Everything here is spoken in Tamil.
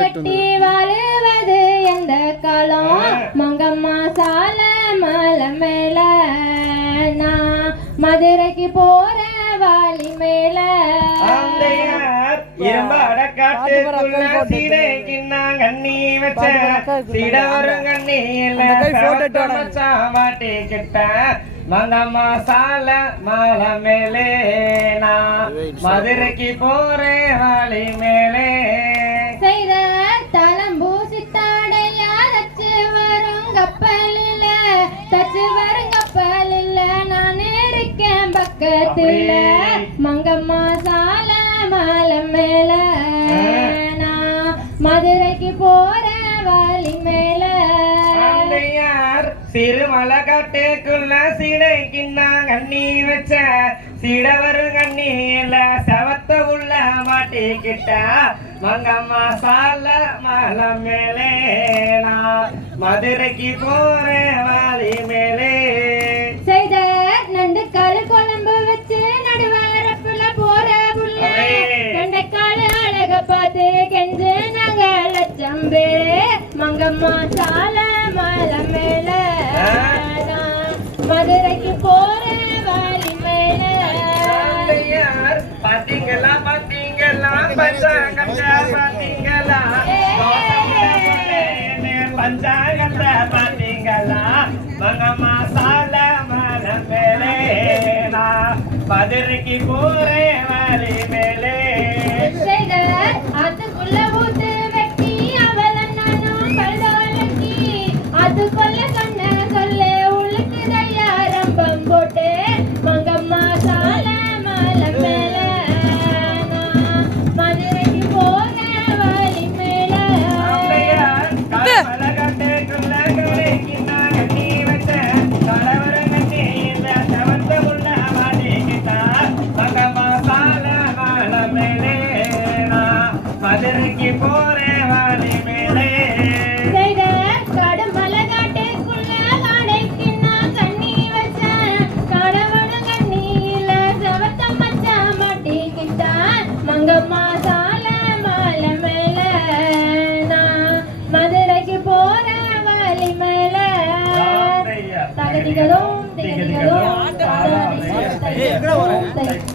கட்டி வாழுவது எந்த காலம் மங்கம்மா சால மலை மேல நான் மதுரைக்கு போற வாலி மேல மங்கம்மா சால மலை மேலே நான் மதுரைக்கு போறேன் வாலி மேலே செய்த தலம்பூசி தாடையா தச்சு வரும் கப்பலில் தச்சு வரும் கப்பலில் நான் இருக்கேன் பக்கத்துல மங்கம்மா சால மலை மேல நான் மதுரைக்கு போறேன் வாலி மேல சிறுமலை காட்டுக்குள்ள சீடை கிண்ணா கண்ணி வச்ச சீடவரு கண்ணி இல்ல சவத்த உள்ள மாட்டிக்கிட்ட மங்கம்மா சால மலை மேலே நான் மதுரைக்கு போறேன் வாலி மேலே செய்த நண்டுக்காலு குழம்பு வச்சு நடுவரப்புல போற புள்ள நண்டைக்காலு அழக பார்த்து கெஞ்சு நாங்க லட்சம் பேரு மங்கம்மா சால மலை மேல மதுரைக்கு போற வாலி மேல பாத்தீங்களா பாத்தீங்களா பஞ்சாங்கத்த பாத்தீங்களா பஞ்சாங்கத்த பாத்தீங்களா மங்கம்மா சால மலை மேலே நான் மதுரைக்கு போறேன் வாலி மேலே அதுக்குள்ள ஊத்து வெட்டி அவள நானும் பல்தோலக்கி அதுக்குள்ள சொன்ன சொல்ல உள்ளுக்கு தயாரம்பம் போட்டு மங்கம்மா சால மலை மேல மதுரைக்கு போற வாலி மேல மதுரைக்கு போறேன் வாலி மேலே கடுமலை காட்டுக்குள்ள காடைக்கு நான் கண்ணி வச்சேன் கடவுட கண்ணியில சவத்த மச்சா மாட்டிக்கிட்டான் மங்கம்மா சால மலை மேல நான் மதுரைக்கு போற வாலி மேல தகதிகளும்